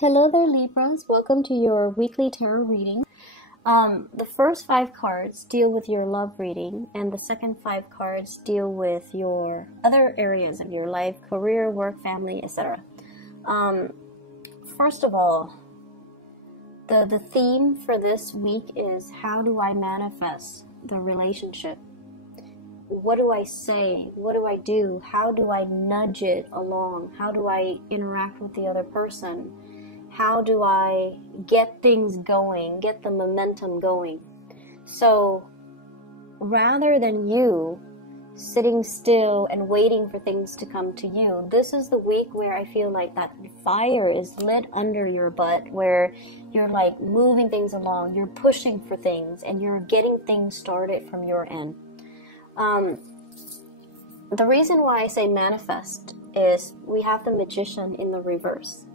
Hello there, Libras. Welcome to your weekly tarot reading. The first 5 cards deal with your love reading, and the second 5 cards deal with your other areas of your life, career, work, family, etc. First of all, the theme for this week is, how do I manifest the relationship? What do I say? What do I do? How do I nudge it along? How do I interact with the other person? How do I get things going, get the momentum going? So rather than you sitting still and waiting for things to come to you, this is the week where I feel like that fire is lit under your butt, where you're like moving things along, you're pushing for things, and you're getting things started from your end. The reason why I say manifest is we have the Magician in the reverse.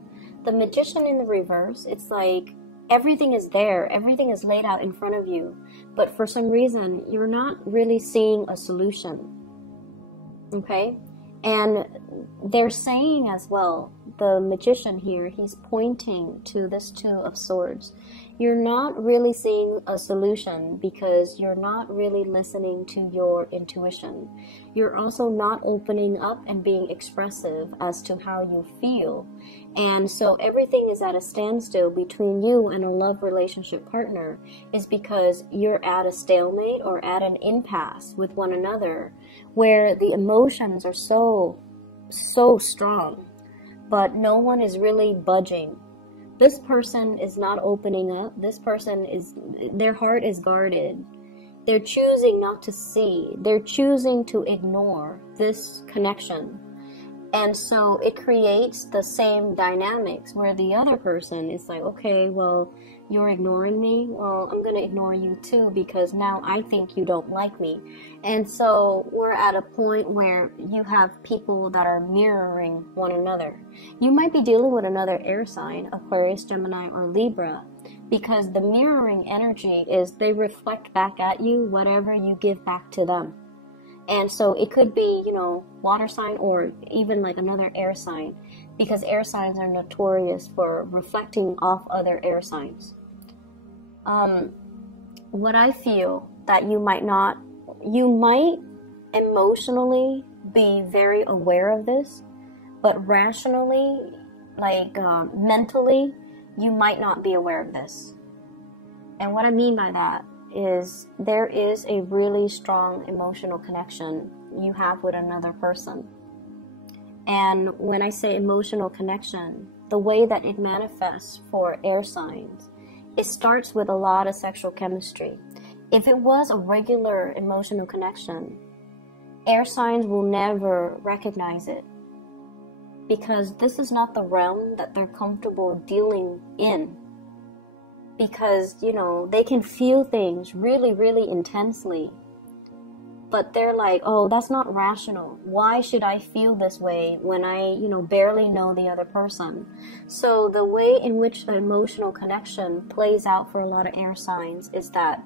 The Magician in the reverse, it's like everything is there, everything is laid out in front of you, but for some reason you're not really seeing a solution. Okay? And they're saying as well, the Magician here, he's pointing to this Two of Swords. You're not really seeing a solution because you're not really listening to your intuition. You're also not opening up and being expressive as to how you feel. And so everything is at a standstill between you and a love relationship partner is because you're at a stalemate or at an impasse with one another, where the emotions are so strong, but no one is really budging. This person is not opening up. This person is, their heart is guarded. They're choosing not to see. They're choosing to ignore this connection. And so it creates the same dynamics where the other person is like, okay, well, you're ignoring me. Well, I'm going to ignore you too, because now I think you don't like me. And so we're at a point where you have people that are mirroring one another. You might be dealing with another air sign, Aquarius, Gemini, or Libra, because the mirroring energy is they reflect back at you whatever you give back to them. And so it could be, water sign or even like another air sign, because air signs are notorious for reflecting off other air signs. What I feel that you might emotionally be very aware of this, but rationally, mentally, you might not be aware of this. And what I mean by that is there is a really strong emotional connection you have with another person. And when I say emotional connection, the way that it manifests for air signs, it starts with a lot of sexual chemistry. If it was a regular emotional connection, air signs will never recognize it, because this is not the realm that they're comfortable dealing in. Because, they can feel things really, really intensely. But they're like, oh, that's not rational. Why should I feel this way when I, barely know the other person? So the way in which the emotional connection plays out for a lot of air signs is that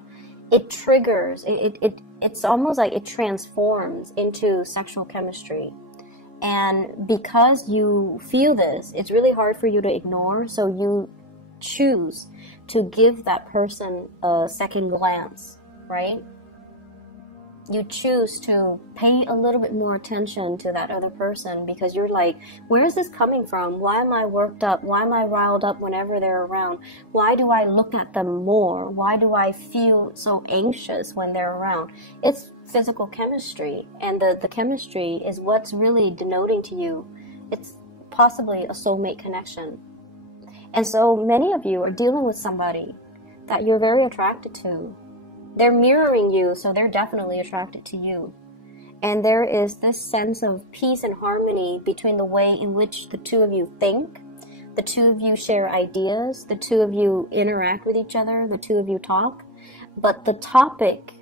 it triggers, it's almost like it transforms into sexual chemistry. And because you feel this, it's really hard for you to ignore, so you choose to give that person a second glance, right? You choose to pay a little bit more attention to that other person, because you're like, where is this coming from? Why am I worked up? Why am I riled up whenever they're around? Why do I look at them more? Why do I feel so anxious when they're around? It's physical chemistry, and the chemistry is what's really denoting to you. It's possibly a soulmate connection. And so many of you are dealing with somebody that you're very attracted to. They're mirroring you, so they're definitely attracted to you. And there is this sense of peace and harmony between the way in which the two of you think, the two of you share ideas, the two of you interact with each other, the two of you talk. But the topic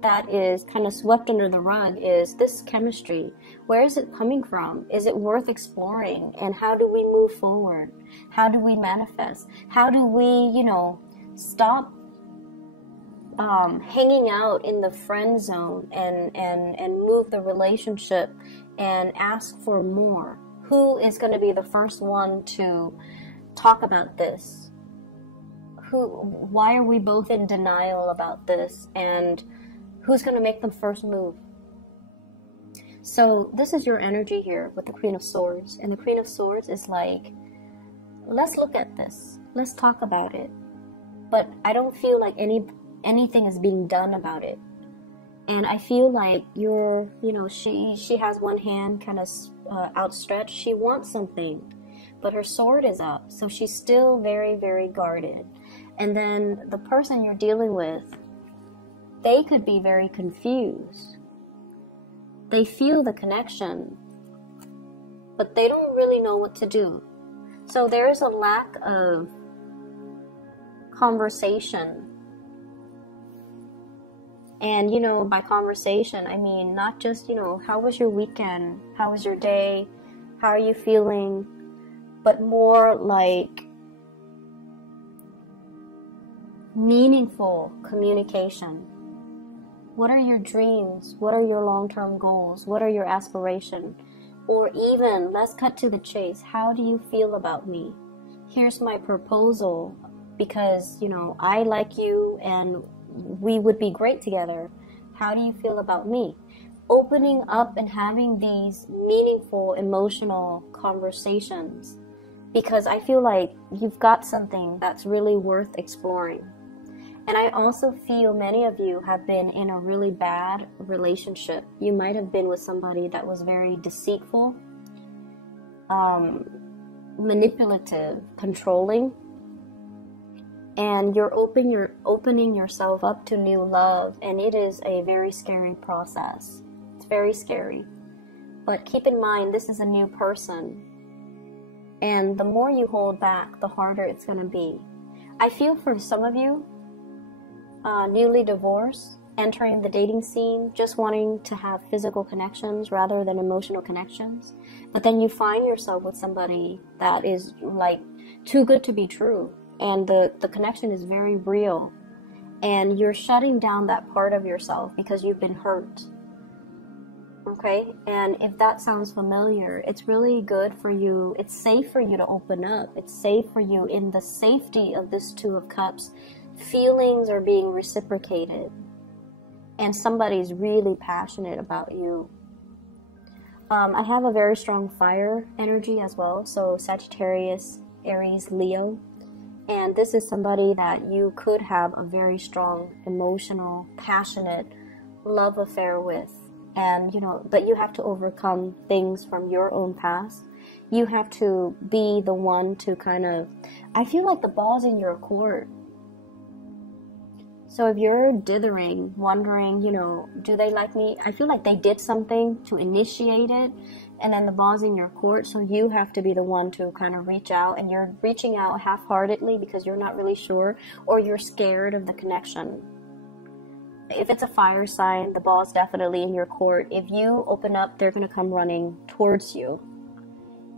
that is kind of swept under the rug is this chemistry. Where is it coming from? Is it worth exploring? And how do we move forward? How do we manifest? How do we, stop hanging out in the friend zone and move the relationship and ask for more? Who is going to be the first one to talk about this? Why are we both in denial about this? And who's going to make the first move? So this is your energy here with the Queen of Swords. And the Queen of Swords is like, let's look at this. Let's talk about it. But I don't feel like anything is being done about it. And I feel like she has one hand kind of outstretched. She wants something, but her sword is up. So she's still very, very guarded. And then the person you're dealing with, they could be very confused. They feel the connection, but they don't really know what to do. So there's a lack of conversation. And, by conversation, I mean, not just, how was your weekend? How was your day? How are you feeling? But more like meaningful communication. What are your dreams? What are your long-term goals? What are your aspirations? Or even, let's cut to the chase. How do you feel about me? Here's my proposal because, I like you and we would be great together. How do you feel about me? Opening up and having these meaningful, emotional conversations, because I feel like you've got something that's really worth exploring. And I also feel many of you have been in a really bad relationship. You might have been with somebody that was very deceitful, manipulative, controlling. And you're opening yourself up to new love, and it is a very scary process. It's very scary. But keep in mind, this is a new person. And the more you hold back, the harder it's going to be. I feel for some of you, newly divorced, entering the dating scene, just wanting to have physical connections rather than emotional connections. But then you find yourself with somebody that is like too good to be true. And the connection is very real. And you're shutting down that part of yourself because you've been hurt. Okay? And if that sounds familiar, it's really good for you. It's safe for you to open up. It's safe for you in the safety of this Two of Cups. Feelings are being reciprocated. And somebody's really passionate about you. I have a very strong fire energy as well. So Sagittarius, Aries, Leo. And this is somebody that you could have a very strong, emotional, passionate love affair with. And, but you have to overcome things from your own past. You have to be the one to I feel like the ball's in your court. So if you're dithering, wondering, do they like me? I feel like they did something to initiate it. And then the ball's in your court, so you have to be the one to reach out, and you're reaching out half-heartedly because you're not really sure, or you're scared of the connection. If it's a fire sign, the ball's definitely in your court. If you open up, they're going to come running towards you.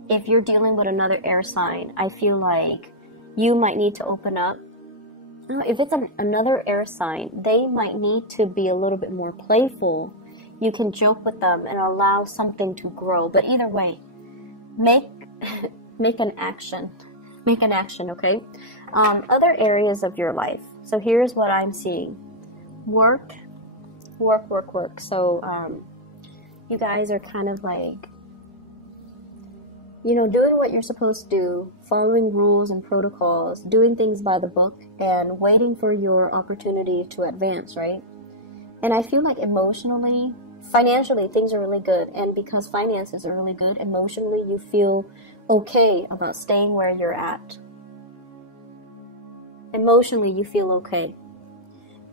If you're dealing with another air sign, I feel like you might need to open up. If it's another air sign, they might need to be a little bit more playful. You can joke with them and allow something to grow. But either way, make an action. Make an action, okay? Other areas of your life. So here's what I'm seeing. Work. So you guys are doing what you're supposed to do, following rules and protocols, doing things by the book, and waiting for your opportunity to advance, right? And I feel like emotionally, financially, things are really good. And because finances are really good, emotionally, you feel okay about staying where you're at. Emotionally, you feel okay.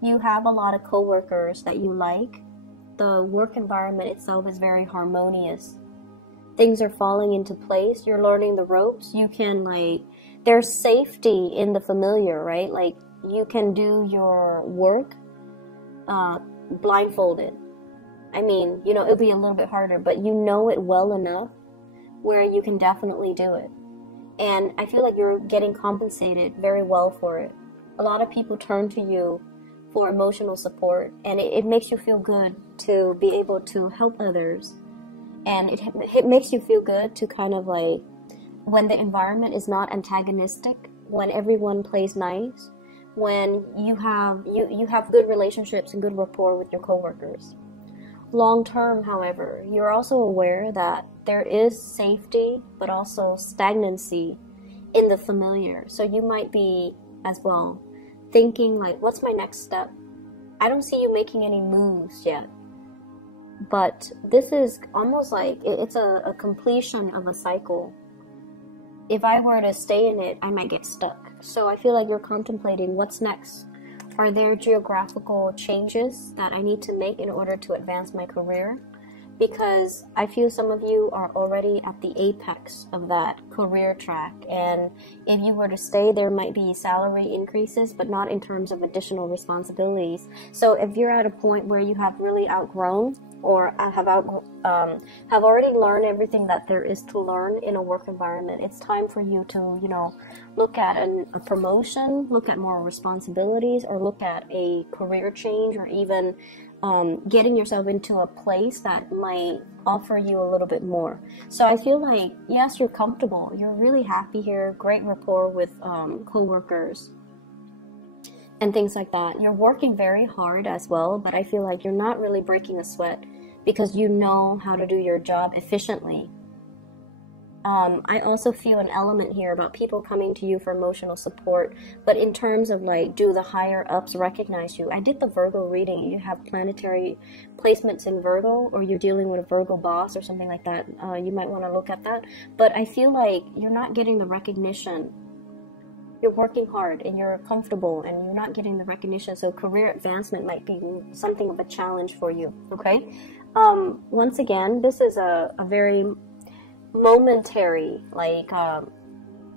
You have a lot of coworkers that you like. The work environment itself is very harmonious. Things are falling into place. You're learning the ropes. You can there's safety in the familiar, right? Like you can do your work blindfolded. I mean, it'll be a little bit harder, but you know it well enough where you can definitely do it. And I feel like you're getting compensated very well for it. A lot of people turn to you for emotional support, and it makes you feel good to be able to help others. And it makes you feel good to when the environment is not antagonistic, when everyone plays nice, when you have good relationships and good rapport with your coworkers. Long term, however, you're also aware that there is safety but also stagnancy in the familiar. So you might be as well thinking like, what's my next step? I don't see you making any moves yet. But this is almost like it's a completion of a cycle. If I were to stay in it, I might get stuck. So I feel like you're contemplating what's next. Are there geographical changes that I need to make in order to advance my career? Because I feel some of you are already at the apex of that career track. And if you were to stay, there might be salary increases, but not in terms of additional responsibilities. So if you're at a point where you have really outgrown or have already learned everything that there is to learn in a work environment, it's time for you to, look at a promotion, look at more responsibilities, or look at a career change, or even getting yourself into a place that might offer you a little bit more. So I feel like, yes, you're comfortable, you're really happy here, great rapport with co-workers and things like that. You're working very hard as well, but I feel like you're not really breaking a sweat because you know how to do your job efficiently. I also feel an element here about people coming to you for emotional support, but in terms of like, do the higher ups recognize you? I did the Virgo reading. You have planetary placements in Virgo, or you're dealing with a Virgo boss or something like that. You might want to look at that. But I feel like you're not getting the recognition. You're working hard and you're comfortable and you're not getting the recognition. So career advancement might be something of a challenge for you. Okay. Once again, this is a very momentary,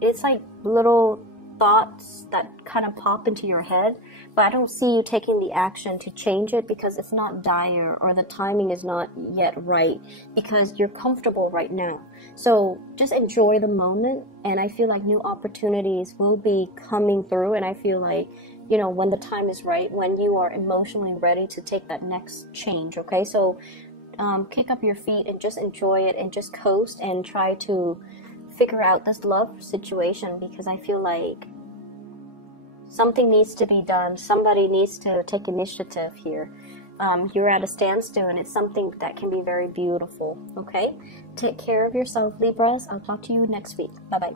it's like little thoughts that kind of pop into your head, but I don't see you taking the action to change it because it's not dire or the timing is not yet right, because you're comfortable right now. So just enjoy the moment, and I feel like new opportunities will be coming through, and I feel like, when the time is right, when you are emotionally ready to take that next change. Okay, so kick up your feet and just enjoy it and just coast and try to figure out this love situation, because I feel like something needs to be done. Somebody needs to take initiative here. You're at a standstill, and it's something that can be very beautiful. Okay? Take care of yourself, Libras. I'll talk to you next week. Bye-bye.